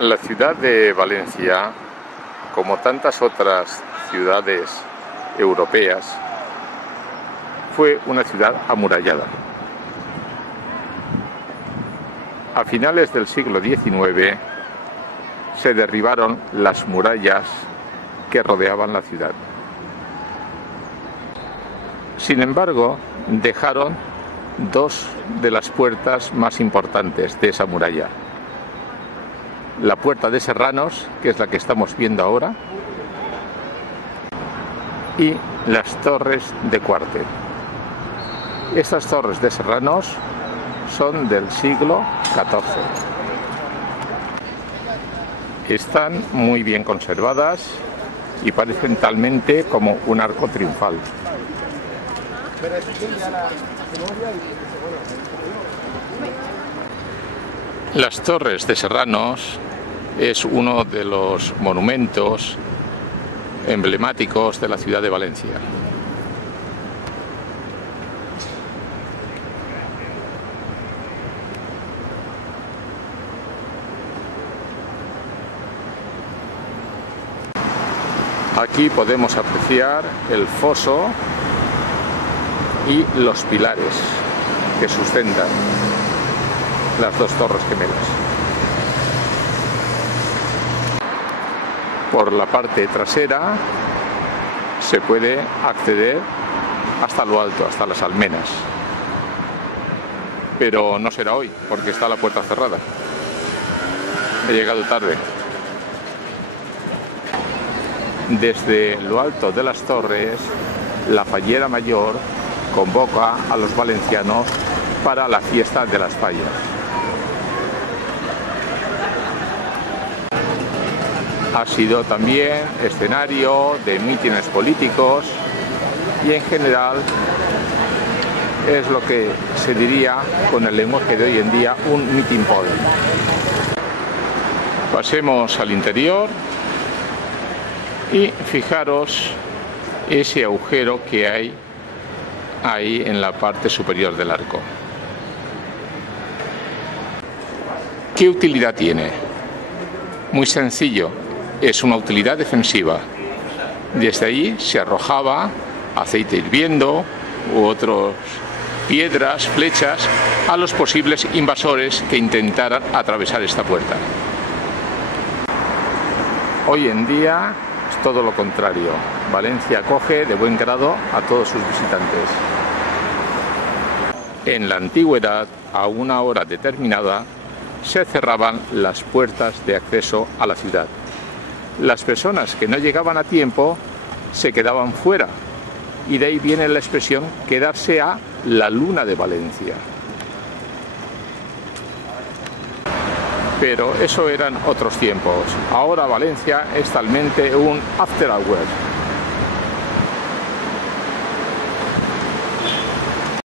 La ciudad de Valencia, como tantas otras ciudades europeas, fue una ciudad amurallada. A finales del siglo XIX se derribaron las murallas que rodeaban la ciudad. Sin embargo, dejaron dos de las puertas más importantes de esa muralla. La puerta de Serranos, que es la que estamos viendo ahora, y las torres de Cuarte. Estas torres de Serranos son del siglo XIV. Están muy bien conservadas y parecen talmente como un arco triunfal. Las torres de Serranos es uno de los monumentos emblemáticos de la ciudad de Valencia. Aquí podemos apreciar el foso y los pilares que sustentan las dos torres gemelas. Por la parte trasera se puede acceder hasta lo alto, hasta las almenas. Pero no será hoy, porque está la puerta cerrada. He llegado tarde. Desde lo alto de las torres, la Fallera Mayor convoca a los valencianos para la fiesta de las fallas. Ha sido también escenario de mítines políticos y en general es lo que se diría con el lenguaje de hoy en día un meeting point. Pasemos al interior y fijaros ese agujero que hay ahí en la parte superior del arco. ¿Qué utilidad tiene? Muy sencillo, es una utilidad defensiva. Desde ahí se arrojaba aceite hirviendo u otras piedras, flechas a los posibles invasores que intentaran atravesar esta puerta. Hoy en día es todo lo contrario. Valencia acoge de buen grado a todos sus visitantes. En la antigüedad, a una hora determinada, se cerraban las puertas de acceso a la ciudad. Las personas que no llegaban a tiempo se quedaban fuera, y de ahí viene la expresión quedarse a la luna de Valencia. Pero eso eran otros tiempos. Ahora Valencia es talmente un after hours.